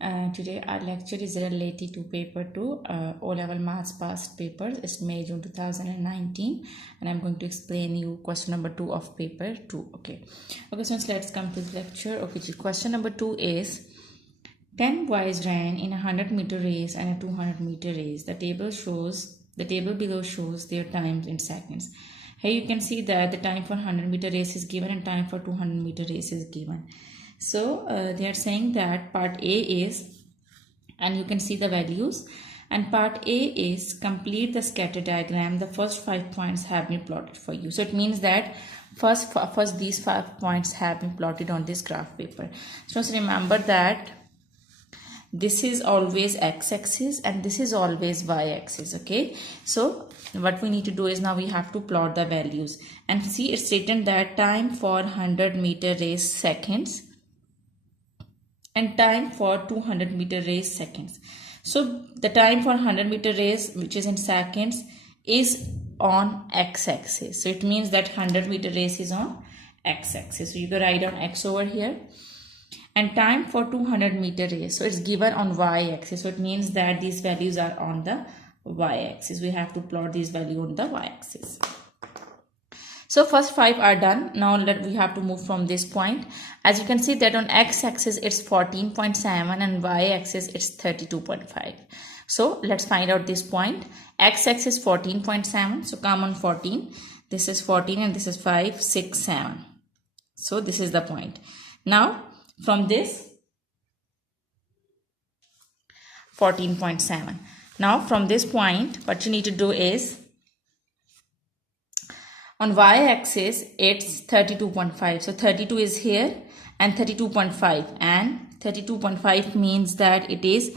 Today our lecture is related to paper 2, O-level maths past papers. It's May June 2019, and I'm going to explain you question number 2 of paper 2. Okay, so let's come to the lecture. Okay, question number 2 is 10 boys ran in a 100-meter race and a 200-meter race. The table below shows their times in seconds. Here you can see that the time for 100-meter race is given and time for 200-meter race is given. So they are saying that part A is, and you can see the values, and part A is complete the scatter diagram. The first 5 points have been plotted for you. So it means that first these 5 points have been plotted on this graph paper. So remember that this is always x-axis and this is always y-axis. Okay, so what we need to do is now we have to plot the values and see it's written that time for 100-meter race seconds and time for 200-meter race seconds. So the time for 100-meter race, which is in seconds, is on x-axis. So it means that 100-meter race is on x-axis. So you can write on x over here. And time for 200-meter race, so it's given on y-axis. So it means that these values are on the y-axis. We have to plot these values on the y-axis. So first 5 are done. Now we have to move from this point. As you can see that on x-axis it's 14.7 and y-axis it's 32.5. So let's find out this point. X-axis 14.7. So come on 14. This is 14 and this is 5, 6, 7. So this is the point. Now from this 14.7. Now from this point what you need to do is on y-axis it's 32.5. So 32 is here and 32.5, and 32.5 means that it is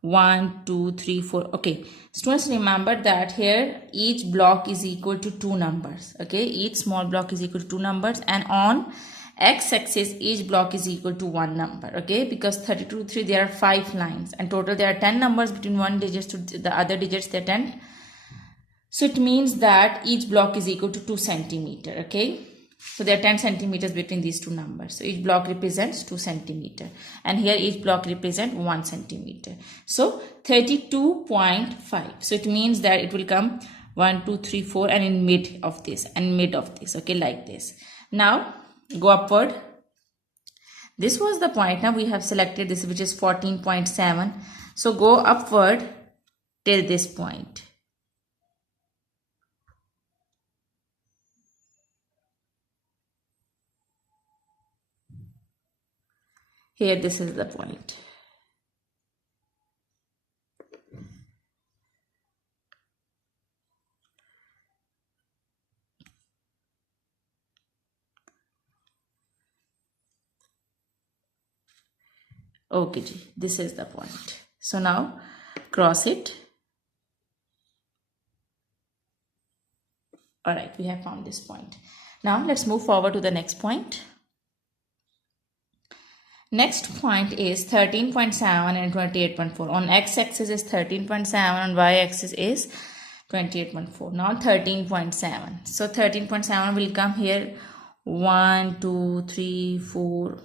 1, 2, 3, 4. Okay, students, remember that here each block is equal to 2 numbers. Okay, each small block is equal to 2 numbers, and on x-axis each block is equal to 1 number. Okay, because 32 3 there are 5 lines and total there are 10 numbers between one digit to the other digits, there are 10. So it means that each block is equal to 2 centimeter. Okay, so there are 10 centimeters between these two numbers. So each block represents 2 centimeter, and here each block represents 1 centimeter. So 32.5. So it means that it will come 1, 2, 3, 4 and in mid of this and mid of this. Okay, like this. Now go upward. This was the point. Now we have selected this, which is 14.7. So go upward till this point. Here this is the point. Okay, this is the point. So now cross it. All right, we have found this point. Now let's move forward to the next point. Next point is 13.7 and 28.4. On x-axis is 13.7, on y-axis is 28.4. Now 13.7. So 13.7 will come here 1, 2, 3, 4.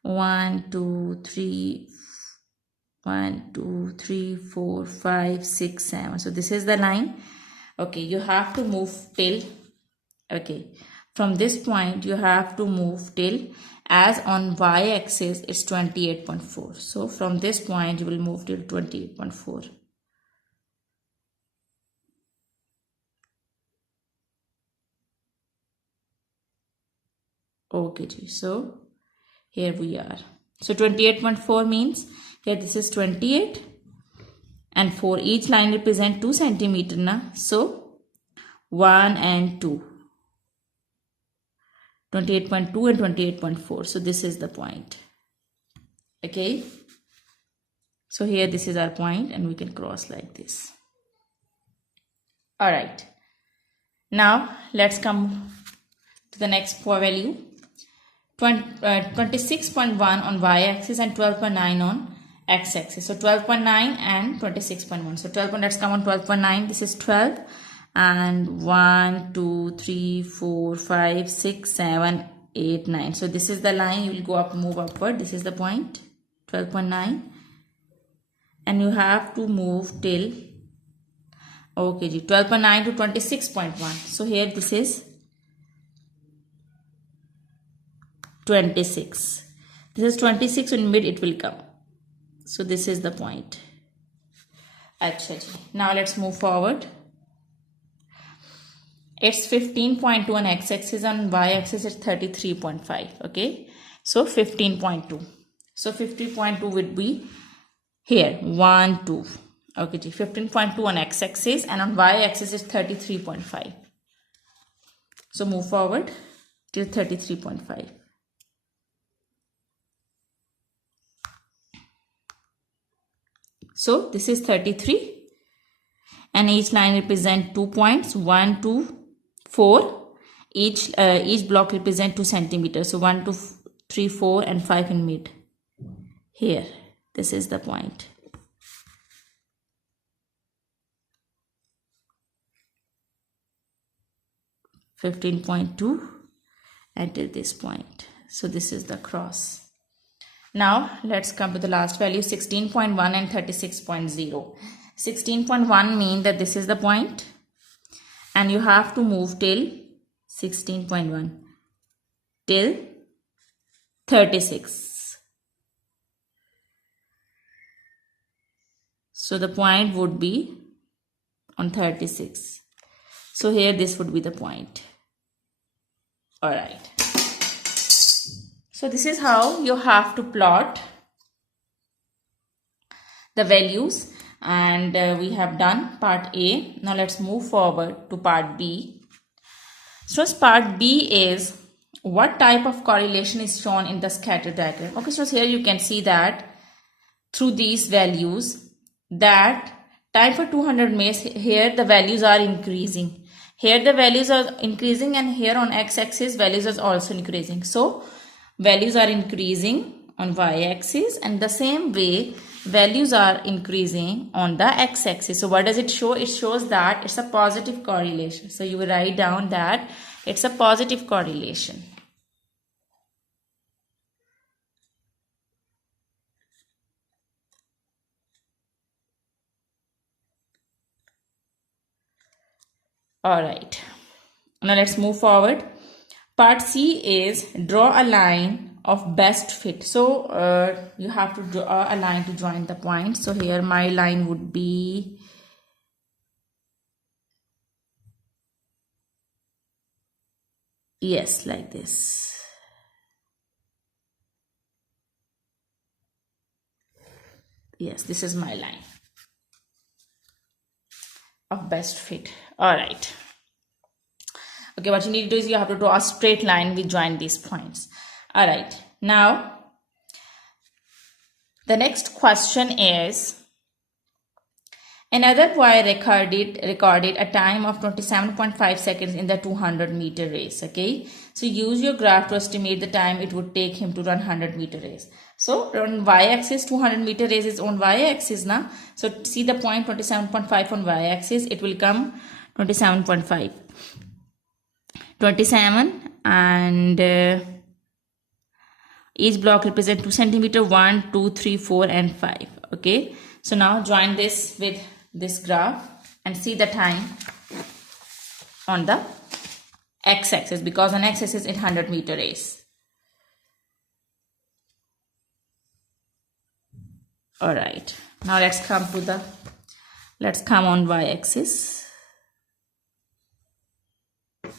1, 2, 3, 1, 2, 3, 4, 5, 6, 7. So this is the line. Okay, you have to move till, okay, from this point you have to move till, as on y-axis it's 28.4. So from this point you will move till 28.4. Okay, so here we are. So 28.4 means here this is 28 and 4. Each line represent 2 centimeter na. So 1 and 2. 28.2 and 28.4. So this is the point. Okay. So here this is our point and we can cross like this. Alright. Now let's come to the next value. 26.1 on y-axis and 12.9 on x-axis. So 12.9 and 26.1. So 12. Let's come on 12.9. This is 12 and 1, 2, 3, 4, 5, 6, 7, 8, 9. So this is the line. You will go up, move upward. This is the point. 12.9, and you have to move till, okay ji, 12.9 to 26.1. So here this is 26. This is 26, in mid it will come. So this is the point. Achha ji. Now let's move forward. It's 15.2 on x-axis, on y-axis it's 33.5. Okay, so 15.2. So 50.2 would be here 1, 2. Okay, 15.2 on x-axis, and on y-axis is 33.5. So move forward till 33.5. So this is 33, and each line represents 2 points, 1, 2, 4. Each block represents 2 centimeters. So 1, 2, 3, 4, and 5 in mid. Here, this is the point. (15.2) until this point. So this is the cross. Now let's come to the last value, 16.1 and 36.0. 16.1 means that this is the point, and you have to move till 16.1 till 36. So the point would be on 36. So here this would be the point. All right. So this is how you have to plot the values, and we have done part A. Now let's move forward to part B. So part B is what type of correlation is shown in the scatter diagram. Okay, so here you can see that through these values, that time for 200 metres, here the values are increasing. Here the values are increasing, and here on x-axis values are also increasing. So values are increasing on y-axis, and the same way values are increasing on the x-axis. So what does it show? It shows that it's a positive correlation. So you will write down that it's a positive correlation. All right. Now let's move forward. Part C is draw a line of best fit. So you have to draw a line to join the points. So here my line would be yes, like this. Yes, this is my line of best fit. All right. Okay, what you need to do is you have to draw a straight line which join these points. All right. Now, the next question is, another boy recorded a time of 27.5 seconds in the 200-meter race. Okay, so use your graph to estimate the time it would take him to run 100-meter race. So on y-axis, 200-meter race is on y-axis now. So see the point 27.5 on y-axis, it will come 27.5. 27, and each block represents 2 centimeters, 1, 2, 3, 4, and 5. Okay, so now join this with this graph and see the time on the x-axis, because on x-axis it's 100-meter race. All right, now let's come on y-axis.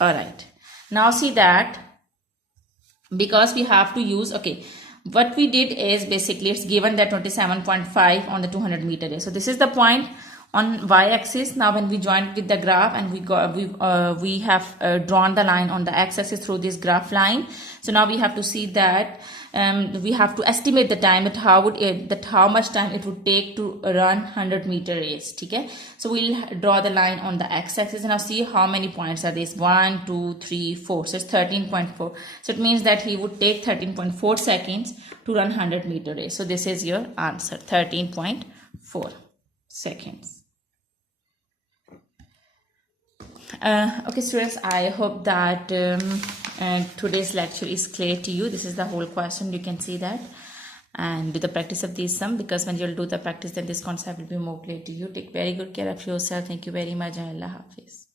All right, now see that because we have to use, okay, what we did is basically it's given that 27.5 on the 200-meter race. So this is the point on y-axis. Now when we join with the graph and we have drawn the line on the x-axis through this graph line. So now we have to see that we have to estimate the time at how much time it would take to run 100-meter race. Okay, so we'll draw the line on the x-axis and now see how many points are these. 1, 2, 3, 4. So it's 13.4. So it means that he would take 13.4 seconds to run 100-meter race. So this is your answer, 13.4 seconds. Okay students, I hope that today's lecture is clear to you. This is the whole question, you can see that. and do the practice of these sum, because when you'll do the practice then this concept will be more clear to you. Take very good care of yourself. Thank you very much and Allah Hafiz.